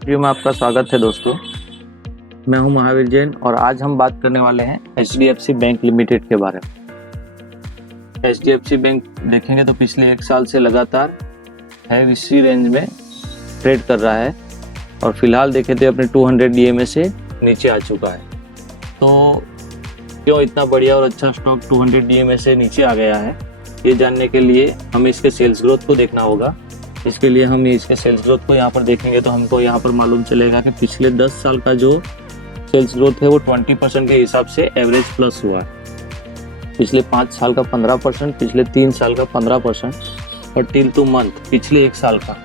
Video में आपका स्वागत है दोस्तों। मैं हूं महावीर जैन और आज हम बात करने वाले हैं HDFC बैंक लिमिटेड के बारे में। HDFC बैंक देखेंगे तो पिछले 1 साल से लगातार है इसी रेंज में ट्रेड कर रहा है और फिलहाल देखें तो अपने 200 DMA से नीचे आ चुका है। तो क्यों इतना बढ़िया और अच्छा स्टॉक 200 DMA से नीचे आ गया है, ये जानने के लिए हमें इसके सेल्स ग्रोथ को देखना होगा। इसके लिए हम इसके सेल्स ग्रोथ को यहाँ पर देखेंगे तो हमको यहाँ पर मालूम चलेगा कि पिछले 10 साल का जो सेल्स ग्रोथ है वो 20% के हिसाब से एवरेज प्लस हुआ है। पिछले 5 साल का 15%, पिछले 3 साल का 15% और टिल टू मंथ पिछले 1 साल का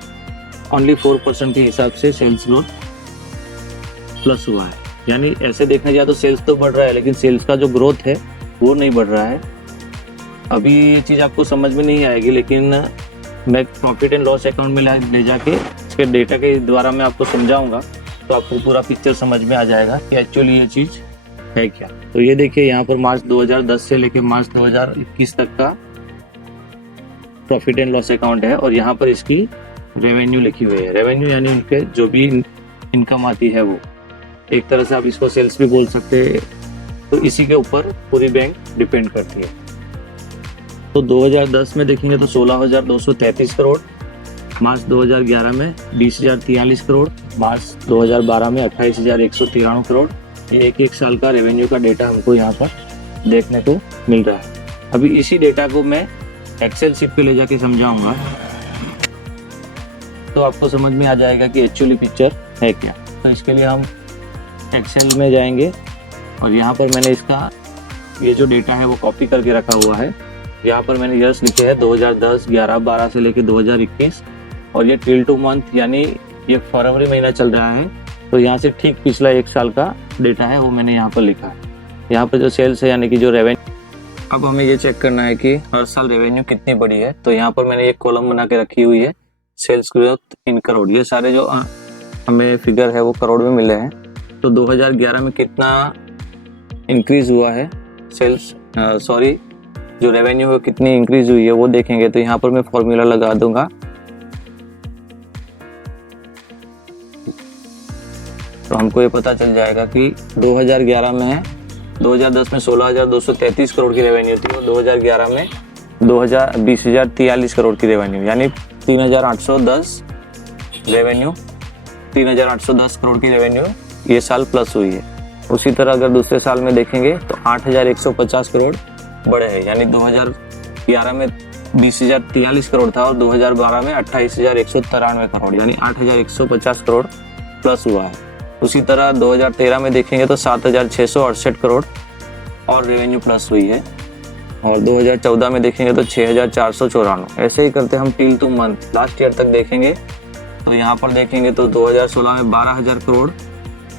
ओनली 4% के हिसाब से सेल्स ग्रोथ प्लस हुआ है। यानी ऐसे देखने जाए तो सेल्स तो बढ़ रहा है लेकिन सेल्स का जो ग्रोथ है वो नहीं बढ़ रहा है। अभी ये चीज़ आपको समझ में नहीं आएगी, लेकिन मैं प्रॉफिट एंड लॉस अकाउंट में ले जाके इसके डेटा के द्वारा मैं आपको समझाऊंगा तो आपको पूरा पिक्चर समझ में आ जाएगा कि एक्चुअली ये चीज़ है क्या। तो ये देखिए यहाँ पर मार्च 2010 से लेके मार्च 2021 तक का प्रॉफिट एंड लॉस अकाउंट है और यहाँ पर इसकी रेवेन्यू लिखी हुई है। रेवेन्यू यानी उनके जो भी इनकम आती है वो, एक तरह से आप इसको सेल्स भी बोल सकते हैं। तो इसी के ऊपर पूरी बैंक डिपेंड करती है। तो 2010 में देखेंगे तो 16,233 करोड़, मार्च 2011 में 20,043 करोड़, मार्च 2012 में 28,193 करोड़। ये एक साल का रेवेन्यू का डेटा हमको यहाँ पर देखने को मिल रहा है। अभी इसी डेटा को मैं एक्सेल शीट पे ले जाके समझाऊंगा तो आपको समझ में आ जाएगा कि एक्चुअली पिक्चर है क्या। तो इसके लिए हम एक्सेल में जाएंगे और यहाँ पर मैंने इसका ये जो डेटा है वो कॉपी करके रखा हुआ है। यहाँ पर मैंने ईयर्स लिखे हैं 2010, 11, 12 से लेके 2021 और ये टिल टू मंथ यानी ये फरवरी महीना चल रहा है। तो यहाँ से ठीक पिछला 1 साल का डेटा है वो मैंने यहाँ पर लिखा है। यहाँ पर जो सेल्स है यानी कि जो रेवेन्यू, अब हमें ये चेक करना है कि हर साल रेवेन्यू कितनी बड़ी है। तो यहाँ पर मैंने एक कॉलम बना के रखी हुई है सेल्स ग्रोथ इन करोड़। ये सारे जो हमें फिगर है वो करोड़ में मिले हैं। तो 2011 में कितना इंक्रीज हुआ है सेल्स, जो रेवेन्यू है कितनी इंक्रीज हुई है वो देखेंगे। तो यहाँ पर मैं फॉर्मूला लगा दूंगा। तो हमको ये पता चल जाएगा कि 2011 में है, 2010 में 16,233 करोड़ की रेवेन्यू थी और 2011 में 20,043 करोड़ की रेवेन्यू, यानी 3,810 रेवेन्यू, 3,810 करोड़ की रेवेन्यू ये साल प्लस हुई है। उसी तरह अगर दूसरे साल में देखेंगे तो 8,150 करोड़ बड़े हैं, यानी 2011 में 20,043 करोड़ था और 2012 में 28,193 करोड़, यानी 8,150 करोड़ प्लस हुआ है। उसी तरह 2013 में देखेंगे तो 7,668 करोड़ और रेवेन्यू प्लस हुई है और 2014 में देखेंगे तो 6,494। ऐसे ही करते हम till two month last year तक देखेंगे। तो यहाँ पर देखेंगे तो 2016 में 12,000 करोड़,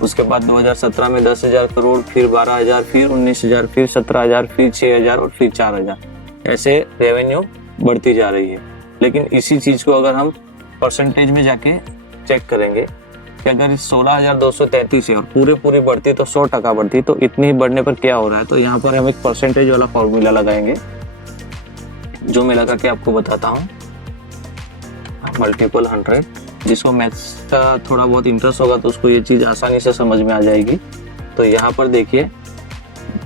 उसके बाद 2017 में 10,000 करोड़, फिर 12,000, फिर 19,000, फिर 17,000, फिर 6,000 और फिर 4,000। ऐसे रेवेन्यू बढ़ती जा रही है। लेकिन इसी चीज़ को अगर हम परसेंटेज में जाके चेक करेंगे कि अगर इस 16,233 है और पूरी बढ़ती तो 100% बढ़ती, तो इतनी बढ़ने पर क्या हो रहा है। तो यहाँ पर हम एक परसेंटेज वाला फॉर्मूला लगाएंगे जो मैं लगा के आपको बताता हूँ, मल्टीपल 100। जिसको मैथ्स का थोड़ा बहुत इंटरेस्ट होगा तो उसको ये चीज़ आसानी से समझ में आ जाएगी। तो यहाँ पर देखिए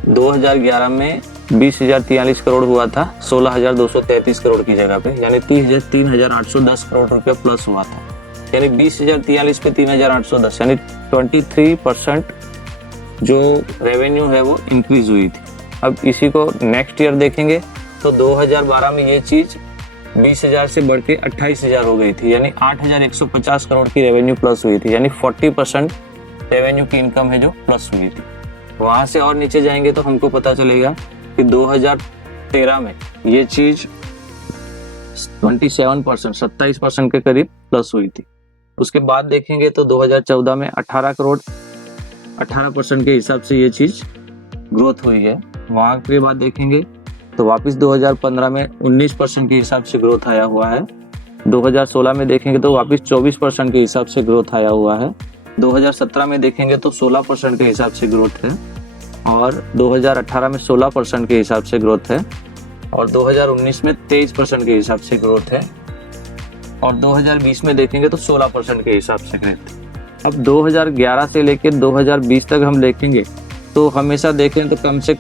2011 में 20,043 करोड़ हुआ था 16,233 करोड़ की जगह पे, यानी 3,810 करोड़ रुपया प्लस हुआ था। यानी 20,043 पे 3,810, यानी 23% जो रेवेन्यू है वो इंक्रीज हुई थी। अब इसी को नेक्स्ट ईयर देखेंगे तो 2012 में ये चीज़ 20,000 से बढ़ के 28,000 हो गई थी, यानी 8,150 करोड़ की रेवेन्यू प्लस हुई थी, यानी 40% रेवेन्यू की इनकम है जो प्लस हुई थी। वहाँ से और नीचे जाएंगे तो हमको पता चलेगा कि 2013 में ये चीज़ 27% के करीब प्लस हुई थी। उसके बाद देखेंगे तो 2014 में 18 करोड़, 18% के हिसाब से ये चीज़ ग्रोथ हुई है। वहाँ के बाद देखेंगे तो वापस 2015 में 19% के हिसाब से ग्रोथ आया हुआ है। 2016 में देखेंगे तो वापस 24% के हिसाब से ग्रोथ आया हुआ है। 2017 में देखेंगे तो 16% के हिसाब से ग्रोथ है और 2018 में 16% के हिसाब से ग्रोथ है और 2019 में 23% के हिसाब से ग्रोथ है और 2020 में देखेंगे तो 16% के हिसाब से ग्रोथ। अब 2011 से लेकर 2020 तक हम देखेंगे तो हमेशा देखें तो कम से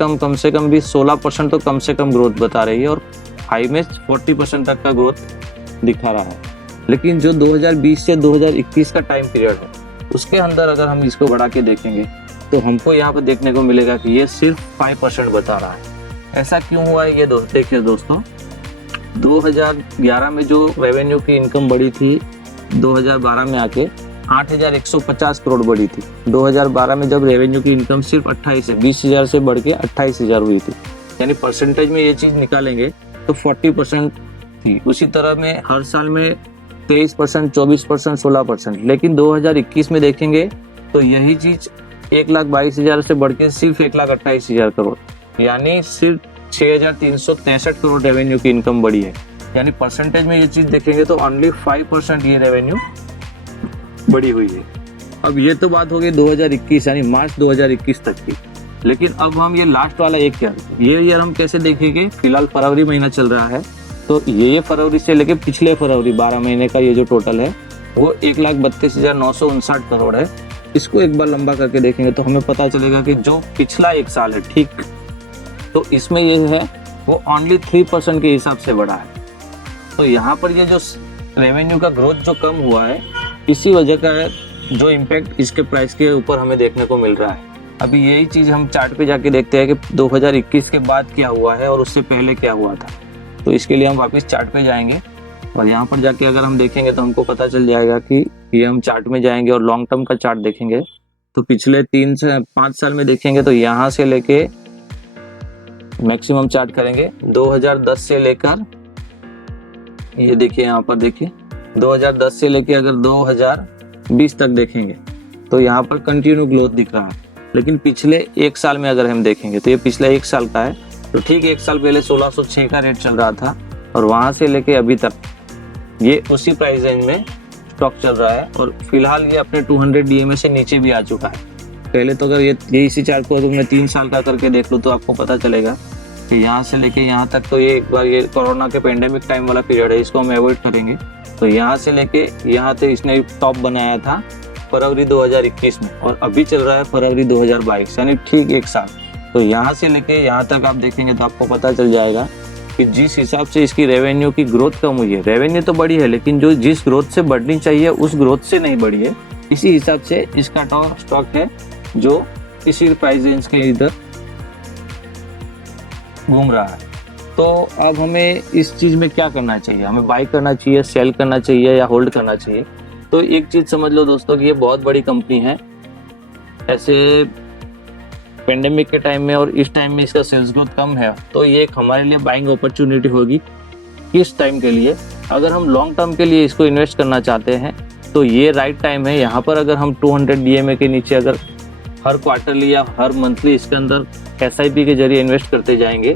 कम भी 16% तो कम से कम ग्रोथ बता रही है और हाई में 40% तक का ग्रोथ दिखा रहा है। लेकिन जो 2020 से 2021 का टाइम पीरियड है उसके अंदर अगर हम इसको बढ़ा के देखेंगे तो हमको यहाँ पर देखने को मिलेगा कि ये सिर्फ 5% बता रहा है। ऐसा क्यों हुआ है ये देखिए दोस्तों, 2011 में जो रेवेन्यू की इनकम बढ़ी थी 2012 में आके 8,150 करोड़ बढ़ी थी। 2012 में जब रेवेन्यू की इनकम सिर्फ 20,000 से बढ़ के 28,000 हुई थी, यानी परसेंटेज में ये चीज निकालेंगे तो 40% थी। उसी तरह में हर साल में 23%, 24%, 16%। लेकिन 2021 में देखेंगे तो यही चीज 1,22,000 से बढ़ के सिर्फ 1,28,000 करोड़, यानी सिर्फ 6,363 करोड़ रेवेन्यू की इनकम बढ़ी है। यानी परसेंटेज में ये चीज देखेंगे तो ओनली 5% ये रेवेन्यू बढ़ी हुई है। अब ये तो बात हो गई 2021 यानी मार्च 2021 तक की। लेकिन अब हम ये लास्ट वाला एक ईयर हम कैसे देखेंगे, फिलहाल फरवरी महीना चल रहा है तो ये फरवरी से लेके पिछले फरवरी 12 महीने का ये जो टोटल है वो 1,32,959 करोड़ है। इसको एक बार लंबा करके देखेंगे तो हमें पता चलेगा कि जो पिछला एक साल है ठीक, तो इसमें ये है वो ओनली 3% के हिसाब से बढ़ा है। तो यहाँ पर ये जो रेवेन्यू का ग्रोथ जो कम हुआ है इसी वजह का है जो इम्पैक्ट इसके प्राइस के ऊपर हमें देखने को मिल रहा है। अभी यही चीज़ हम चार्ट पे जाके देखते हैं कि 2021 के बाद क्या हुआ है और उससे पहले क्या हुआ था। तो इसके लिए हम वापस चार्ट पे जाएंगे और यहाँ पर जाके अगर हम देखेंगे तो हमको पता चल जाएगा कि ये हम चार्ट में जाएंगे और लॉन्ग टर्म का चार्ट देखेंगे तो पिछले 3 से 5 साल में देखेंगे तो यहाँ से लेके मैक्सिमम चार्ट करेंगे 2010 से लेकर, ये देखिए यहाँ पर देखिए 2010 से लेके अगर 2020 तक देखेंगे तो यहाँ पर कंटिन्यू ग्रोथ दिख रहा है। लेकिन पिछले एक साल में अगर हम देखेंगे तो ये पिछला एक साल का है तो ठीक एक साल पहले 1606 का रेट चल रहा था और वहां से लेके अभी तक ये उसी प्राइस रेंज में स्टॉक चल रहा है और फिलहाल ये अपने 200 DMA से नीचे भी आ चुका है। पहले तो अगर ये इसी चार्ट को तुमने 3 साल का करके देख लो तो आपको पता चलेगा कि यहाँ से लेके यहाँ तक तो ये एक बार ये कोरोना के पेंडेमिक टाइम वाला पीरियड है, इसको हम अवॉइड करेंगे। तो यहाँ से लेके यहाँ तक इसने टॉप बनाया था फरवरी 2021 में और अभी चल रहा है फरवरी 2022, यानी ठीक एक साल। तो यहाँ से लेके यहाँ तक आप देखेंगे तो आपको पता चल जाएगा कि जिस हिसाब से इसकी रेवेन्यू की ग्रोथ कम हुई है, रेवेन्यू तो बढ़ी है लेकिन जो जिस ग्रोथ से बढ़नी चाहिए उस ग्रोथ से नहीं बढ़ी है। इसी हिसाब से इसका स्टॉक है जो इसी प्राइस रेंज के इधर घूम रहा है। तो अब हमें इस चीज में क्या करना चाहिए, हमें बाय करना चाहिए, सेल करना चाहिए या होल्ड करना चाहिए। तो एक चीज समझ लो दोस्तों कि ये बहुत बड़ी कंपनी है। ऐसे पेंडेमिक के टाइम में और इस टाइम में इसका सेल्स ग्रोथ कम है तो ये एक हमारे लिए बाइंग अपॉर्चुनिटी होगी। किस टाइम के लिए, अगर हम लॉन्ग टर्म के लिए इसको इन्वेस्ट करना चाहते हैं तो ये राइट टाइम है। यहाँ पर अगर हम 200 DMA के नीचे अगर हर क्वार्टरली या हर मंथली इसके अंदर SIP के जरिए इन्वेस्ट करते जाएंगे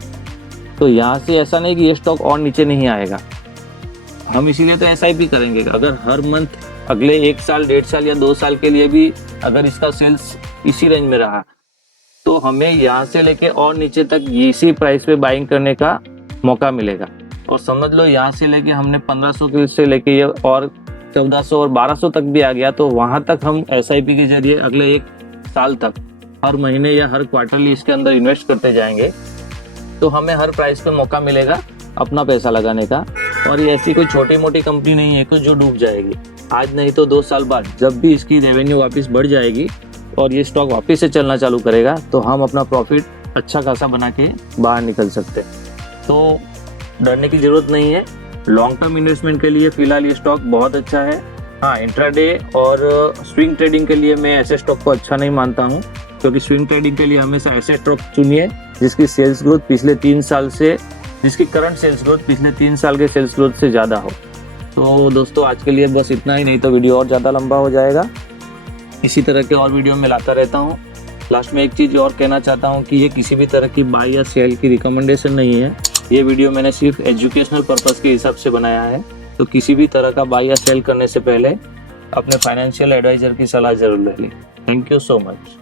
तो यहाँ से ऐसा नहीं कि ये स्टॉक और नीचे नहीं आएगा। हम इसीलिए तो SIP करेंगे। अगर हर मंथ अगले 1 साल, 1.5 साल या 2 साल के लिए भी अगर इसका सेल्स इसी रेंज में रहा तो हमें यहाँ से लेके और नीचे तक इसी प्राइस पे बाइंग करने का मौका मिलेगा। और समझ लो यहाँ से लेके हमने 1500 के से लेके ये और 1400 और 1200 तक भी आ गया तो वहाँ तक हम SIP के जरिए अगले 1 साल तक हर महीने या हर क्वार्टरली इसके अंदर इन्वेस्ट करते जाएंगे तो हमें हर प्राइस पे मौका मिलेगा अपना पैसा लगाने का। और ये ऐसी कोई छोटी मोटी कंपनी नहीं है कि जो डूब जाएगी। आज नहीं तो 2 साल बाद जब भी इसकी रेवेन्यू वापस बढ़ जाएगी और ये स्टॉक वापस से चलना चालू करेगा तो हम अपना प्रॉफिट अच्छा खासा बना के बाहर निकल सकते हैं। तो डरने की ज़रूरत नहीं है। लॉन्ग टर्म इन्वेस्टमेंट के लिए फ़िलहाल ये स्टॉक बहुत अच्छा है। हाँ, इंट्राडे और स्विंग ट्रेडिंग के लिए मैं ऐसे स्टॉक को अच्छा नहीं मानता हूँ क्योंकि स्विंग ट्रेडिंग के लिए हमेशा ऐसे स्टॉक चुनिए जिसकी सेल्स ग्रोथ पिछले 3 साल से, जिसकी करंट सेल्स ग्रोथ पिछले 3 साल के सेल्स ग्रोथ से ज़्यादा हो। तो दोस्तों आज के लिए बस इतना ही, नहीं तो वीडियो और ज़्यादा लंबा हो जाएगा। इसी तरह के और वीडियो में लाता रहता हूँ। लास्ट में एक चीज़ और कहना चाहता हूँ कि ये किसी भी तरह की बाय या सेल की रिकमेंडेशन नहीं है। ये वीडियो मैंने सिर्फ एजुकेशनल पर्पस के हिसाब से बनाया है। तो किसी भी तरह का बाय या सेल करने से पहले अपने फाइनेंशियल एडवाइजर की सलाह जरूर ले लें। Thank you so much.